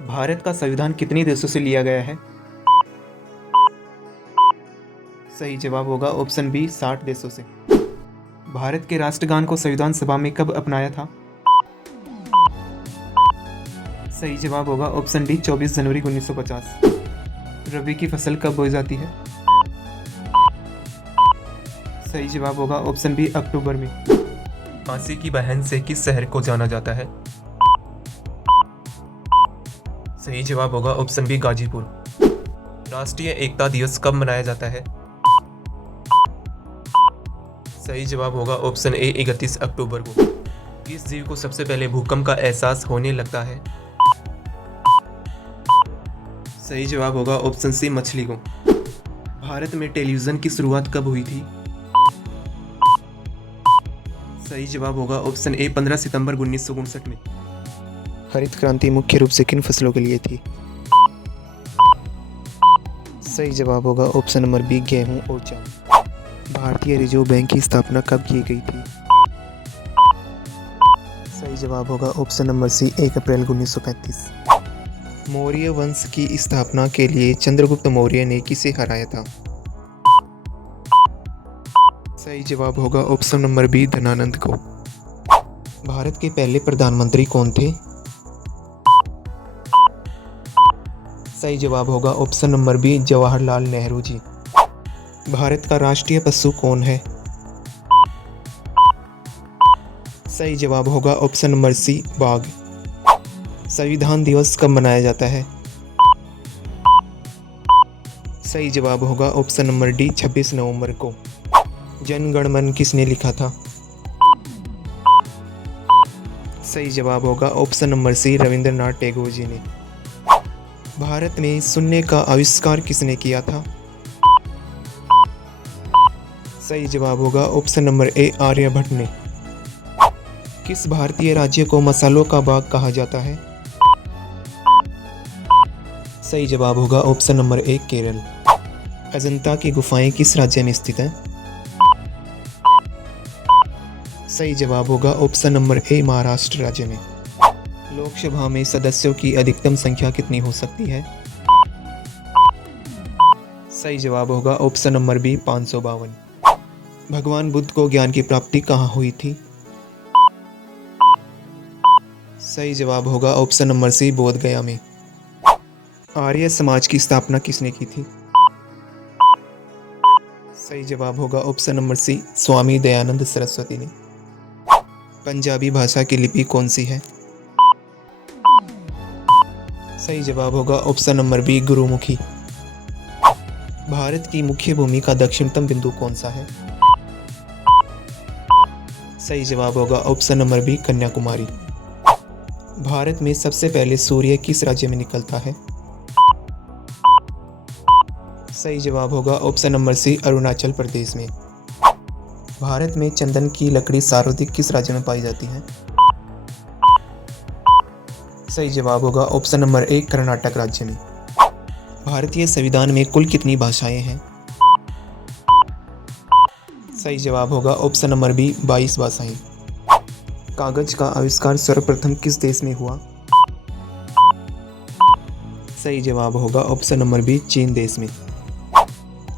भारत का संविधान कितने देशों से लिया गया है? सही जवाब होगा ऑप्शन बी 60 देशों से। भारत के राष्ट्रगान को संविधान सभा में कब अपनाया था? सही जवाब होगा ऑप्शन डी 24 जनवरी 1950। रबी की फसल कब बोई जाती है? सही जवाब होगा ऑप्शन बी अक्टूबर में। कांसी की बहन से किस शहर को जाना जाता है? सही जवाब होगा ऑप्शन बी गाजीपुर। राष्ट्रीय एकता दिवस कब मनाया जाता है? सही जवाब होगा ऑप्शन ए 31 अक्टूबर को। किस जीव को सबसे पहले भूकंप का एहसास होने लगता है? सही जवाब होगा ऑप्शन सी मछली को। भारत में टेलीविजन की शुरुआत कब हुई थी? सही जवाब होगा ऑप्शन ए 15 सितंबर 1959 में। हरित क्रांति मुख्य रूप से किन फसलों के लिए थी? सही जवाब होगा ऑप्शन नंबर बी गेहूं और चावल। भारतीय रिजर्व बैंक की स्थापना कब की गई थी? सही जवाब होगा ऑप्शन नंबर सी 1 अप्रैल 1935। मौर्य वंश की स्थापना के लिए चंद्रगुप्त मौर्य ने किसे हराया था? सही जवाब होगा ऑप्शन नंबर बी धनानंद को। भारत के पहले प्रधानमंत्री कौन थे? सही जवाब होगा option number B Jawaharlal Nehru ji. Bharat का राष्ट्रीय पशु कौन है? सही जवाब होगा ऑप्शन नंबर सी बाघ। संविधान दिवस कब मनाया जाता है? सही जवाब होगा ऑप्शन नंबर डी 26 नवंबर को। जन गण मन किसने लिखा था? सही जवाब होगा option number C Rabindranath Tagore ji ने। भारत में शून्य का आविष्कार किसने किया था? सही जवाब होगा ऑप्शन नंबर ए आर्यभट्ट ने। किस भारतीय राज्य को मसालों का बाग कहा जाता है? सही जवाब होगा option number A Kerala. Ajanta की गुफाएं किस राज्य में स्थित हैं? सही जवाब होगा ऑप्शन नंबर ए महाराष्ट्र राज्य में। लोकसभा में सदस्यों की अधिकतम संख्या कितनी हो सकती है? सही जवाब होगा ऑप्शन नंबर बी 552। भगवान बुद्ध को ज्ञान की प्राप्ति कहाँ हुई थी? सही जवाब होगा ऑप्शन नंबर सी बोध गया में। आर्य समाज की स्थापना किसने की थी? सही जवाब होगा ऑप्शन नंबर सी स्वामी दयानंद सरस्वती ने। पंजाबी भाषा की लिपि कौन सी है? सही जवाब होगा ऑप्शन नंबर बी गुरुमुखी। भारत की मुख्य भूमि का दक्षिणतम बिंदु कौन सा है? सही जवाब होगा ऑप्शन नंबर बी कन्याकुमारी। भारत में सबसे पहले सूर्य किस राज्य में निकलता है? सही जवाब होगा ऑप्शन नंबर सी अरुणाचल प्रदेश में। भारत में चंदन की लकड़ी सर्वाधिक किस राज्य में पाई जाती है? सही जवाब होगा ऑप्शन नंबर ए कर्नाटक राज्य में। भारतीय संविधान में कुल कितनी भाषाएं हैं? सही जवाब होगा ऑप्शन नंबर बी 22 भाषाएं। कागज का आविष्कार सर्वप्रथम किस देश में हुआ? सही जवाब होगा ऑप्शन नंबर बी चीन देश में।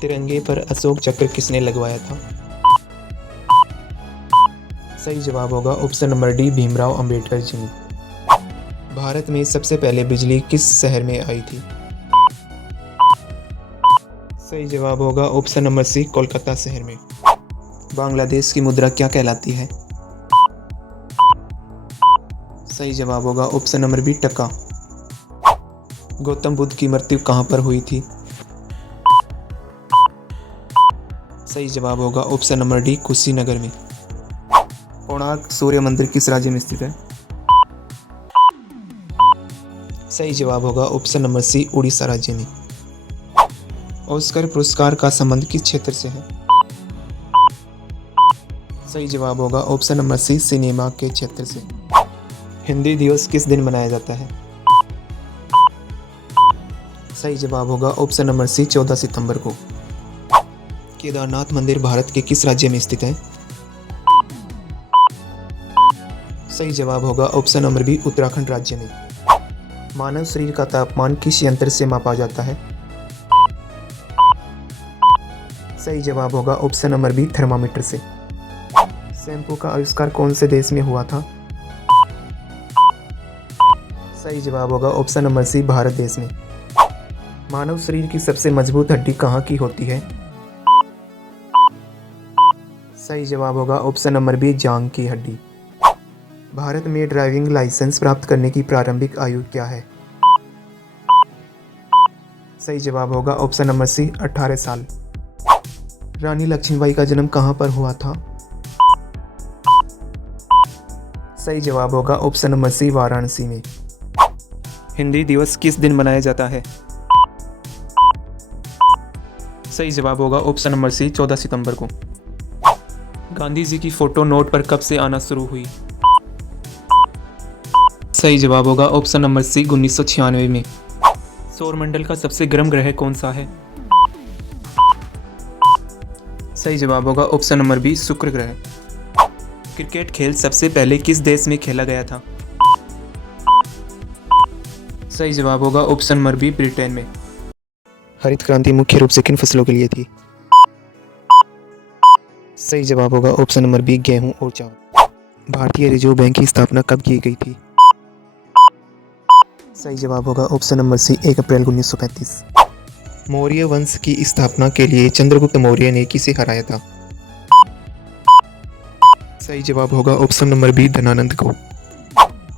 तिरंगे पर अशोक चक्र किसने लगवाया था? सही जवाब होगा option number D Bhimrao Ambedkar ji ने। भारत में सबसे पहले बिजली किस शहर में आई थी? सही जवाब होगा ऑप्शन नंबर सी कोलकाता शहर में। बांग्लादेश की मुद्रा क्या कहलाती है? सही जवाब होगा ऑप्शन नंबर बी टका। गौतम बुद्ध की मृत्यु कहाँ पर हुई थी? सही जवाब होगा ऑप्शन नंबर डी कुशीनगर में। कोणार्क सूर्य मंदिर किस राज्य में स्थित है? सही जवाब होगा ऑप्शन नंबर सी उड़ीसा राज्य में। ऑस्कर पुरस्कार का संबंध किस क्षेत्र से है? सही जवाब होगा ऑप्शन नंबर सी सिनेमा के क्षेत्र से। हिंदी दिवस किस दिन मनाया जाता है? सही जवाब होगा ऑप्शन नंबर सी 14 सितंबर को। केदारनाथ मंदिर भारत के किस राज्य में स्थित है? सही जवाब होगा ऑप्शन नंबर बी उत्तराखंड राज्य में। मानव शरीर का तापमान किस यंत्र से मापा जाता है? सही जवाब होगा ऑप्शन नंबर बी, थर्मामीटर से। शैम्पू का आविष्कार कौन से देश में हुआ था? सही जवाब होगा ऑप्शन नंबर सी, भारत देश में। मानव शरीर की सबसे मजबूत हड्डी कहाँ की होती है? सही जवाब होगा ऑप्शन नंबर बी, जांघ की हड्डी। भारत में ड्राइविंग लाइसेंस प्राप्त करने की प्रारंभिक आयु क्या है? सही जवाब होगा ऑप्शन नंबर सी, 18 साल। रानी लक्ष्मीबाई का जन्म कहाँ पर हुआ था? सही जवाब होगा ऑप्शन नंबर सी, वाराणसी में। हिंदी दिवस किस दिन मनाया जाता है? सही जवाब होगा ऑप्शन नंबर सी, 14 सितंबर को। गांधी जी की फोटो नोट पर कब से आना शुरू हुई? सही जवाब होगा ऑप्शन नंबर सी, 1996 में। सौरमंडल का सबसे गर्म ग्रह कौन सा है? सही जवाब होगा ऑप्शन नंबर बी, शुक्र ग्रह। क्रिकेट खेल सबसे पहले किस देश में खेला गया था? सही जवाब होगा ऑप्शन नंबर बी, ब्रिटेन में। हरित क्रांति मुख्य रूप से किन फसलों के लिए थी? सही जवाब होगा ऑप्शन नंबर बी, गेहूं और चावल। भारतीय रिजर्व बैंक की स्थापना कब की गई थी? सही जवाब होगा ऑप्शन नंबर सी, 1 अप्रैल 1935। मौर्य वंश की स्थापना के लिए चंद्रगुप्त मौर्य ने किसे हराया था? सही जवाब होगा ऑप्शन नंबर बी, धनानंद को।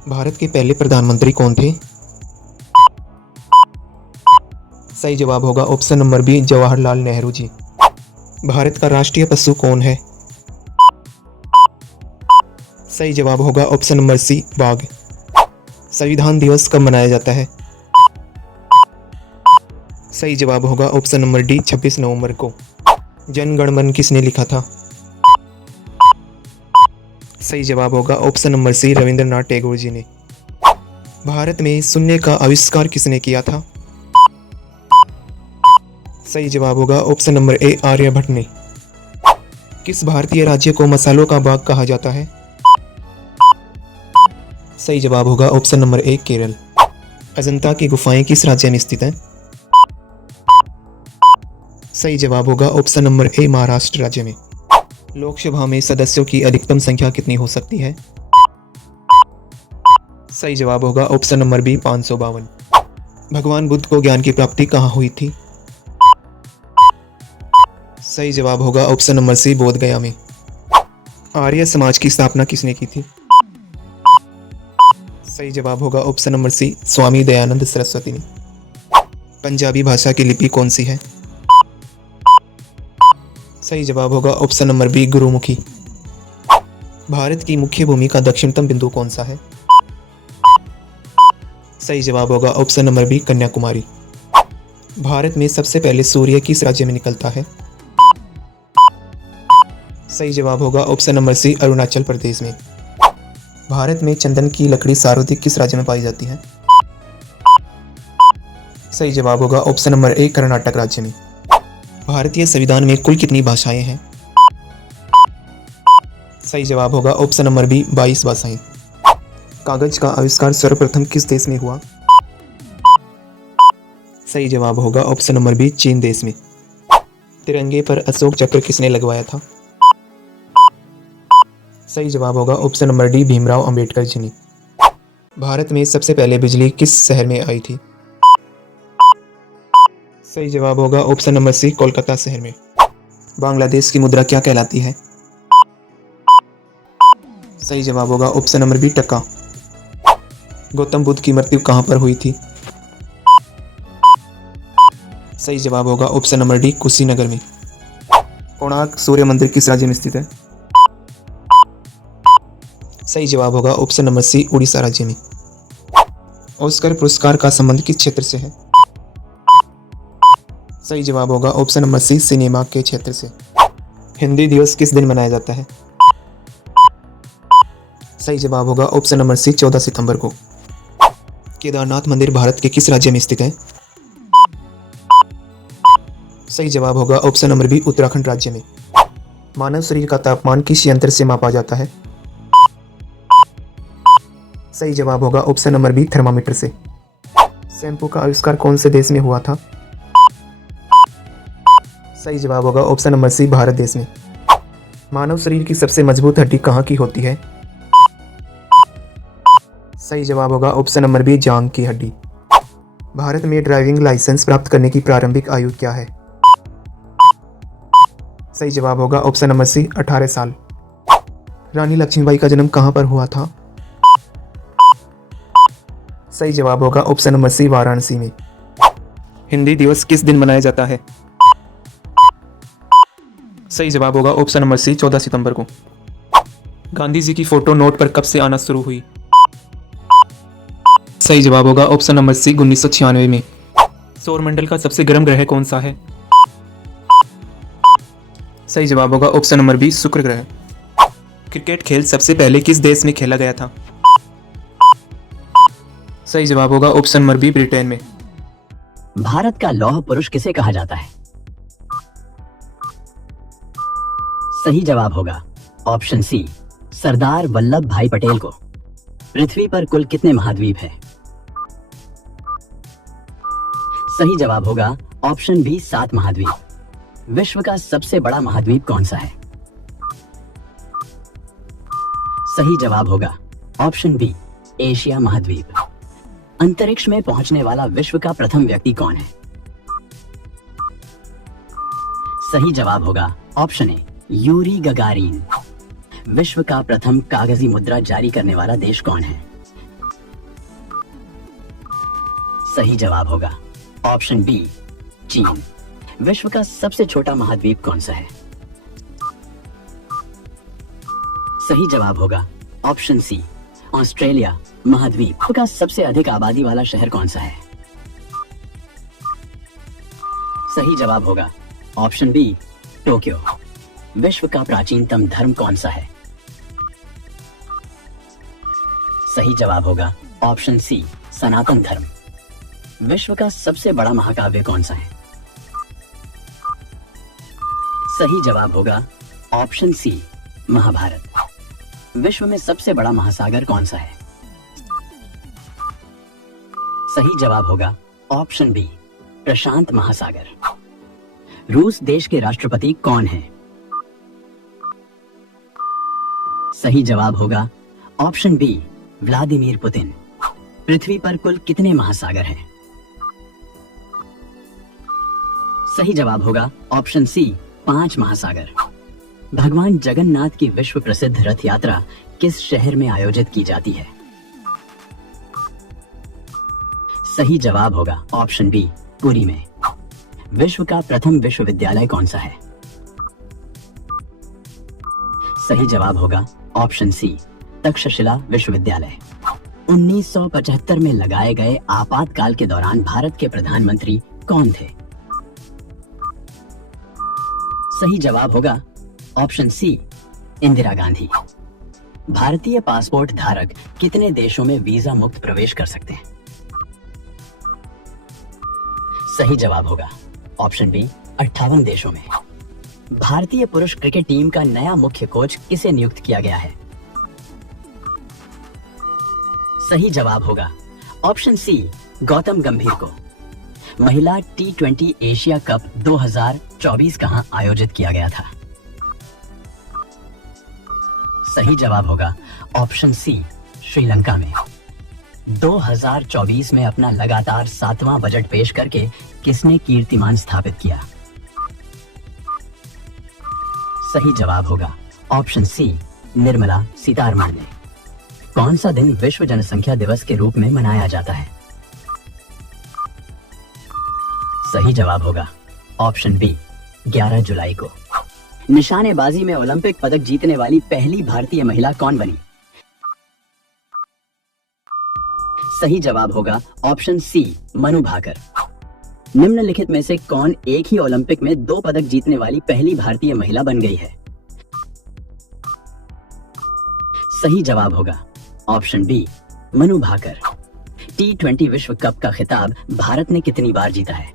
भारत के पहले प्रधानमंत्री कौन थे? सही जवाब होगा option number B, Jawaharlal Nehru ji. Bharat का राष्ट्रीय पशु कौन है? सही जवाब होगा ऑप्शन नंबर सी, बाघ। संविधान दिवस कब मनाया जाता है? सही जवाब होगा ऑप्शन नंबर डी, 26 नवंबर को। जन गण मन किसने लिखा था? सही जवाब होगा option number C, Rabindranath Tagore ji ने। भारत में शून्य का आविष्कार किसने किया था? सही जवाब होगा ऑप्शन नंबर ए, आर्यभट्ट ने। किस भारतीय राज्य को मसालों का बाग कहा जाता है? सही जवाब होगा option number A, Kerala. Ajanta की गुफाएं किस राज्य में स्थित हैं? सही जवाब होगा ऑप्शन नंबर ए, महाराष्ट्र राज्य में। लोकसभा में सदस्यों की अधिकतम संख्या कितनी हो सकती है? सही जवाब होगा ऑप्शन नंबर बी, 552। भगवान बुद्ध को ज्ञान की प्राप्ति कहाँ हुई थी? सही जवाब होगा ऑप्शन नंबर सी, बोध गया में। आर्य समाज की स्थापना किसने की थी? सही जवाब होगा ऑप्शन नंबर सी, स्वामी दयानंद सरस्वती ने। पंजाबी भाषा की लिपि कौन सी है? सही जवाब होगा ऑप्शन नंबर बी, गुरुमुखी। भारत की मुख्य भूमि का दक्षिणतम बिंदु कौन सा है? सही जवाब होगा ऑप्शन नंबर बी, कन्याकुमारी। भारत में सबसे पहले सूर्य किस राज्य में निकलता है? सही जवाब होगा ऑप्शन नंबर सी, अरुणाचल प्रदेश में। भारत में चंदन की लकड़ी सर्वाधिक किस राज्य में पाई जाती है? सही जवाब होगा ऑप्शन नंबर ए, कर्नाटक राज्य में। भारतीय संविधान में कुल कितनी भाषाएं हैं? सही जवाब होगा ऑप्शन नंबर बी, 22 भाषाएं। कागज का आविष्कार सर्वप्रथम किस देश में हुआ? सही जवाब होगा ऑप्शन नंबर बी, चीन देश में। तिरंगे पर अशोक चक्र किसने लगवाया था? सही जवाब होगा option number D, Bhimrao Ambedkar ji ने। भारत में सबसे पहले बिजली किस शहर में आई थी? सही जवाब होगा ऑप्शन नंबर सी, कोलकाता शहर में। बांग्लादेश की मुद्रा क्या कहलाती है? सही जवाब होगा ऑप्शन नंबर बी, टका। गौतम बुद्ध की मृत्यु कहां पर हुई थी? सही जवाब होगा ऑप्शन नंबर डी, कुशीनगर में। कोणार्क सूर्य मंदिर किस राज्य में स्थित है? सही जवाब होगा ऑप्शन नंबर सी, उड़ीसा राज्य में। ऑस्कर पुरस्कार का संबंध किस क्षेत्र से है? सही जवाब होगा ऑप्शन नंबर सी, सिनेमा के क्षेत्र से। हिंदी दिवस किस दिन मनाया जाता है? सही जवाब होगा ऑप्शन नंबर सी, 14 सितंबर को। केदारनाथ मंदिर भारत के किस राज्य में स्थित है? सही जवाब होगा ऑप्शन नंबर बी, उत्तराखंड राज्य में। मानव शरीर का तापमान किस यंत्र से मापा जाता है? सही जवाब होगा ऑप्शन नंबर बी, थर्मामीटर से। शैम्पू का आविष्कार कौन से देश में हुआ था? सही जवाब होगा ऑप्शन नंबर सी, भारत देश में। मानव शरीर की सबसे मजबूत हड्डी कहाँ की होती है? सही जवाब होगा ऑप्शन नंबर बी, जांघ की हड्डी। भारत में ड्राइविंग लाइसेंस प्राप्त करने की प्रारंभिक आयु क्या है? सही जवाब होगा ऑप्शन नंबर सी, 18 साल। रानी लक्ष्मीबाई का जन्म कहाँ पर हुआ था? सही जवाब होगा ऑप्शन नंबर सी, वाराणसी में। हिंदी दिवस किस दिन मनाया जाता है? सही जवाब होगा ऑप्शन नंबर सी, 14 सितंबर को। गांधी जी की फोटो नोट पर कब से आना शुरू हुई? सही जवाब होगा ऑप्शन नंबर सी, 1996 में। सौरमंडल का सबसे गर्म ग्रह कौन सा है? सही जवाब होगा ऑप्शन नंबर बी, शुक्र ग्रह। क्रिकेट खेल सबसे पहले किस देश में खेला गया था? सही जवाब होगा ऑप्शन नंबर बी, ब्रिटेन में। भारत का लौह पुरुष किसे कहा जाता है? सही जवाब होगा ऑप्शन सी, सरदार वल्लभ भाई पटेल को। पृथ्वी पर कुल कितने महाद्वीप हैं? सही जवाब होगा ऑप्शन बी, 7 महाद्वीप। विश्व का सबसे बड़ा महाद्वीप कौन सा है? सही जवाब होगा ऑप्शन बी, एशिया महाद्वीप। अंतरिक्ष में पहुंचने वाला विश्व का प्रथम व्यक्ति कौन है? सही जवाब होगा ऑप्शन ए, यूरी गगारिन। विश्व का प्रथम कागजी मुद्रा जारी करने वाला देश कौन है? सही जवाब होगा ऑप्शन बी, चीन। विश्व का सबसे छोटा महाद्वीप कौन सा है? सही जवाब होगा ऑप्शन सी, ऑस्ट्रेलिया महाद्वीप। का सबसे अधिक आबादी वाला शहर कौन सा है? सही जवाब होगा ऑप्शन बी, टोक्यो। विश्व का प्राचीनतम धर्म कौन सा है? सही जवाब होगा ऑप्शन सी, सनातन धर्म। विश्व का सबसे बड़ा महाकाव्य कौन सा है? सही जवाब होगा ऑप्शन सी, महाभारत। विश्व में सबसे बड़ा महासागर कौन सा है? सही जवाब होगा ऑप्शन बी, प्रशांत महासागर। रूस देश के राष्ट्रपति कौन है? सही जवाब होगा ऑप्शन बी, व्लादिमीर पुतिन। पृथ्वी पर कुल कितने महासागर हैं? सही जवाब होगा ऑप्शन सी, 5 महासागर। भगवान जगन्नाथ की विश्व प्रसिद्ध रथ यात्रा किस शहर में आयोजित की जाती है? सही जवाब होगा ऑप्शन बी, पुरी में। विश्व का प्रथम विश्वविद्यालय कौन सा है? सही जवाब होगा ऑप्शन सी, तक्षशिला विश्वविद्यालय। 1975 में लगाए गए आपातकाल के दौरान भारत के प्रधानमंत्री कौन थे? सही जवाब होगा ऑप्शन सी, इंदिरा गांधी। भारतीय पासपोर्ट धारक कितने देशों में वीजा मुक्त प्रवेश कर सकते हैं? सही जवाब होगा ऑप्शन बी, 58 देशों में। भारतीय पुरुष क्रिकेट टीम का नया मुख्य कोच किसे नियुक्त किया गया है? सही जवाब होगा ऑप्शन सी, गौतम गंभीर को। महिला T20 एशिया कप 2024 कहां आयोजित किया गया था? सही जवाब होगा ऑप्शन सी, श्रीलंका में। 2024 में अपना लगातार 7वां बजट पेश करके किसने कीर्तिमान स्थापित किया? सही जवाब होगा ऑप्शन सी, निर्मला सीतारमण ने। कौन सा दिन विश्व जनसंख्या दिवस के रूप में मनाया जाता है? सही जवाब होगा ऑप्शन बी, 11 जुलाई को। निशानेबाजी में ओलंपिक पदक जीतने वाली पहली भारतीय महिला कौन बनी? सही जवाब होगा ऑप्शन सी, मनु भाकर। निम्नलिखित में से कौन एक ही ओलंपिक में 2 पदक जीतने वाली पहली भारतीय महिला बन गई है? सही जवाब होगा option B, Manu Bhaker. T20 विश्व कप का खिताब भारत ने कितनी बार जीता है?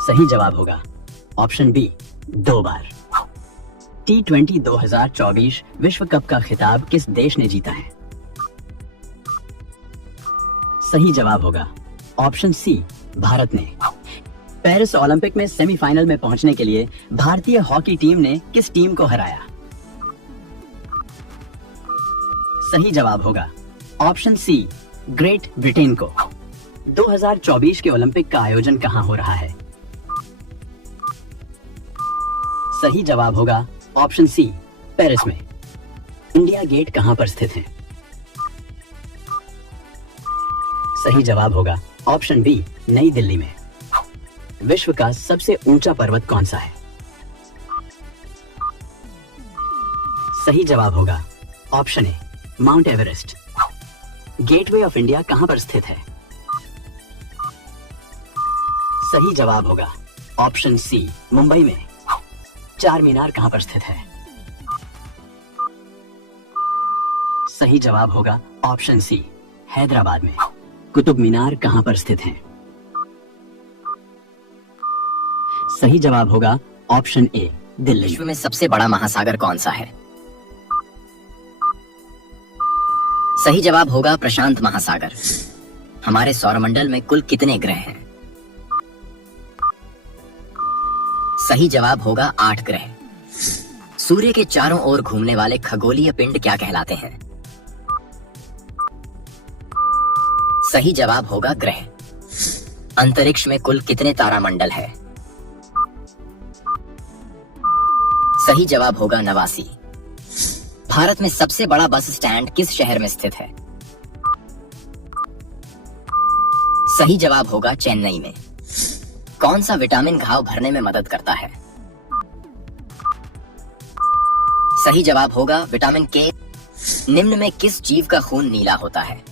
सही जवाब होगा ऑप्शन बी, 2 बार। T20 2024 विश्व कप का खिताब किस देश ने जीता है? सही जवाब होगा ऑप्शन सी, भारत ने। पेरिस ओलंपिक में सेमीफाइनल में पहुंचने के लिए भारतीय हॉकी टीम ने किस टीम को हराया? सही जवाब होगा ऑप्शन सी, ग्रेट ब्रिटेन को। 2024 के ओलंपिक का आयोजन कहां हो रहा है? सही जवाब होगा ऑप्शन सी, पेरिस में। इंडिया गेट कहां पर स्थित है? सही जवाब होगा ऑप्शन बी, नई दिल्ली में। विश्व का सबसे ऊंचा पर्वत कौन सा है? सही जवाब होगा option A, mount Everest. Gateway of India कहां पर स्थित है? सही जवाब होगा ऑप्शन सी, मुंबई में। चार मीनार कहां पर स्थित है? सही जवाब होगा ऑप्शन सी, हैदराबाद में। कुतुब मीनार कहां पर स्थित है? सही जवाब होगा ऑप्शन ए, दिल्ली। विश्व में सबसे बड़ा महासागर कौन सा है? सही जवाब होगा प्रशांत महासागर। हमारे सौरमंडल में कुल कितने ग्रह हैं? सही जवाब होगा 8 ग्रह। सूर्य के चारों ओर घूमने वाले खगोलीय पिंड क्या कहलाते हैं? सही जवाब होगा ग्रह। अंतरिक्ष में कुल कितने तारामंडल है? सही जवाब होगा 89। भारत में सबसे बड़ा बस स्टैंड किस शहर में स्थित है? सही जवाब होगा चेन्नई में। कौन सा विटामिन घाव भरने में मदद करता है? सही जवाब होगा विटामिन के। निम्न में किस जीव का खून नीला होता है?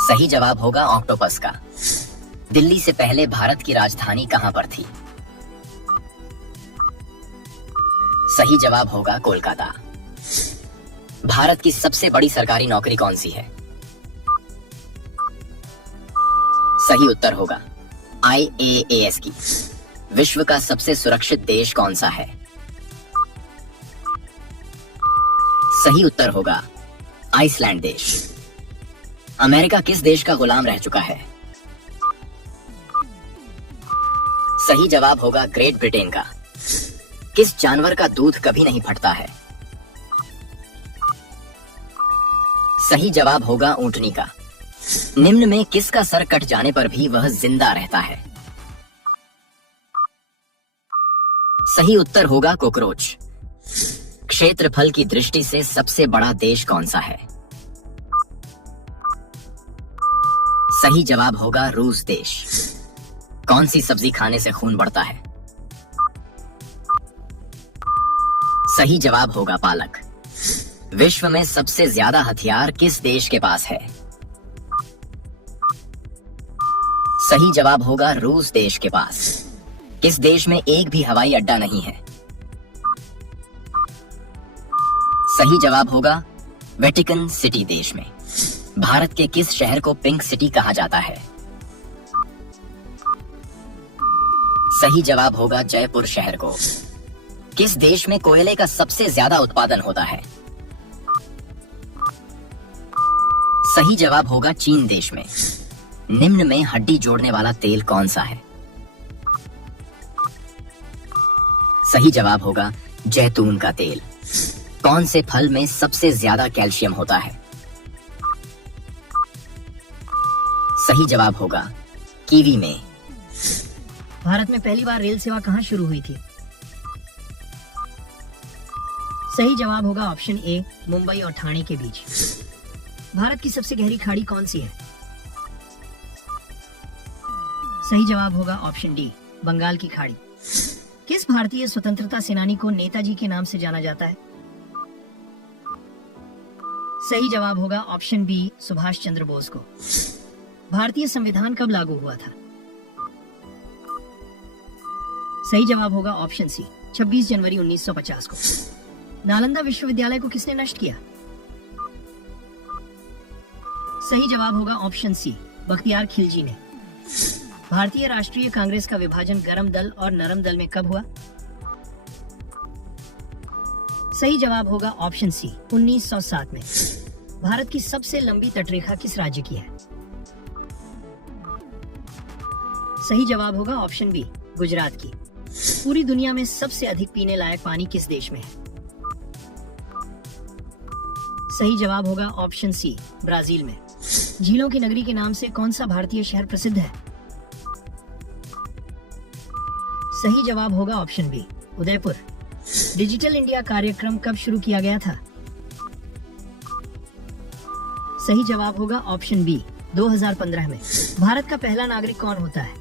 सही जवाब होगा ऑक्टोपस का। दिल्ली से पहले भारत की राजधानी कहां पर थी? सही जवाब होगा कोलकाता। भारत की सबसे बड़ी सरकारी नौकरी कौन सी है? सही उत्तर होगा IAAS की। विश्व का सबसे सुरक्षित देश कौन सा है? सही उत्तर होगा आइसलैंड देश। अमेरिका किस देश का गुलाम रह चुका है? सही जवाब होगा ग्रेट ब्रिटेन का। किस जानवर का दूध कभी नहीं फटता है? सही जवाब होगा ऊंटनी का। निम्न में किसका सर कट जाने पर भी वह जिंदा रहता है? सही उत्तर होगा कॉकरोच। क्षेत्रफल की दृष्टि से सबसे बड़ा देश कौन सा है? सही जवाब होगा रूस देश। कौन सी सब्जी खाने से खून बढ़ता है? सही जवाब होगा पालक। विश्व में सबसे ज्यादा हथियार किस देश के पास है? सही जवाब होगा रूस देश के पास। किस देश में एक भी हवाई अड्डा नहीं है? सही जवाब होगा वेटिकन सिटी देश में। भारत के किस शहर को पिंक सिटी कहा जाता है? सही जवाब होगा जयपुर शहर को। किस देश में कोयले का सबसे ज्यादा उत्पादन होता है? सही जवाब होगा चीन देश में। निम्न में हड्डी जोड़ने वाला तेल कौन सा है? सही जवाब होगा जैतून का तेल। कौन से फल में सबसे ज्यादा कैल्शियम होता है? सही जवाब होगा कीवी में। भारत में पहली बार रेल सेवा कहां शुरू हुई थी? सही जवाब होगा ऑप्शन ए, मुंबई और ठाणे के बीच। भारत की सबसे गहरी खाड़ी कौन सी है? सही जवाब होगा ऑप्शन डी, बंगाल की खाड़ी। किस भारतीय स्वतंत्रता सेनानी को नेताजी के नाम से जाना जाता है? सही जवाब होगा ऑप्शन बी, सुभाष चंद्र बोस को। भारतीय संविधान कब लागू हुआ था? सही जवाब होगा ऑप्शन सी, 26 जनवरी 1950 को। नालंदा विश्वविद्यालय को किसने नष्ट किया? सही जवाब होगा ऑप्शन सी, बख्तियार खिलजी ने। भारतीय राष्ट्रीय कांग्रेस का विभाजन गर्म दल और नरम दल में कब हुआ? सही जवाब होगा ऑप्शन सी, 1907 में। भारत की सबसे लंबी तटरेखा किस राज्य की है? सही जवाब होगा ऑप्शन बी, गुजरात की। पूरी दुनिया में सबसे अधिक पीने लायक पानी किस देश में है? सही जवाब होगा ऑप्शन सी, ब्राजील में। झीलों की नगरी के नाम से कौन सा भारतीय शहर प्रसिद्ध है? सही जवाब होगा option B, Udaipur. Digital India कार्यक्रम कब शुरू किया गया था? सही जवाब होगा ऑप्शन बी, 2015 में। भारत का पहला नागरिक कौन होता है?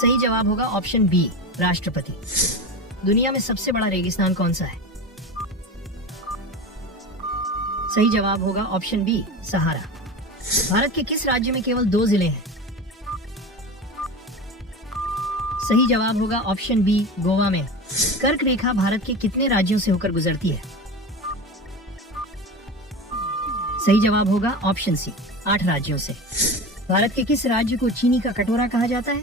सही जवाब होगा ऑप्शन बी, राष्ट्रपति। दुनिया में सबसे बड़ा रेगिस्तान कौन सा है? सही जवाब होगा ऑप्शन बी, सहारा। भारत के किस राज्य में केवल 2 जिले हैं? सही जवाब होगा ऑप्शन बी, गोवा में। कर्क रेखा भारत के कितने राज्यों से होकर गुजरती है? सही जवाब होगा ऑप्शन सी, 8 राज्यों से। भारत के किस राज्य को चीनी का कटोरा कहा जाता है?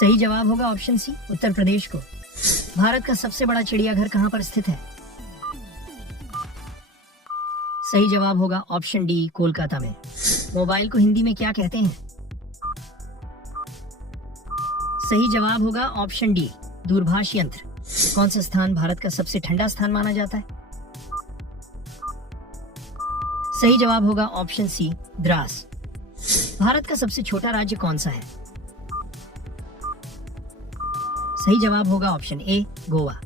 सही जवाब होगा ऑप्शन सी, उत्तर प्रदेश को। भारत का सबसे बड़ा चिड़ियाघर कहां पर स्थित है? सही जवाब होगा ऑप्शन डी, कोलकाता में। मोबाइल को हिंदी में क्या कहते हैं? सही जवाब होगा ऑप्शन डी, दूरभाष यंत्र। कौन सा स्थान भारत का सबसे ठंडा स्थान माना जाता है? सही जवाब होगा ऑप्शन सी, द्रास। भारत का सबसे छोटा राज्य कौन सा है? सही जवाब होगा ऑप्शन ए, गोवा।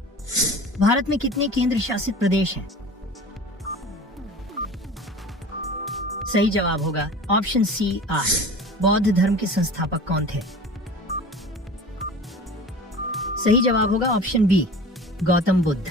भारत में कितने केंद्र शासित प्रदेश हैं? सही जवाब होगा ऑप्शन सी, 8। बौद्ध धर्म के संस्थापक कौन थे? सही जवाब होगा ऑप्शन बी, गौतम बुद्ध।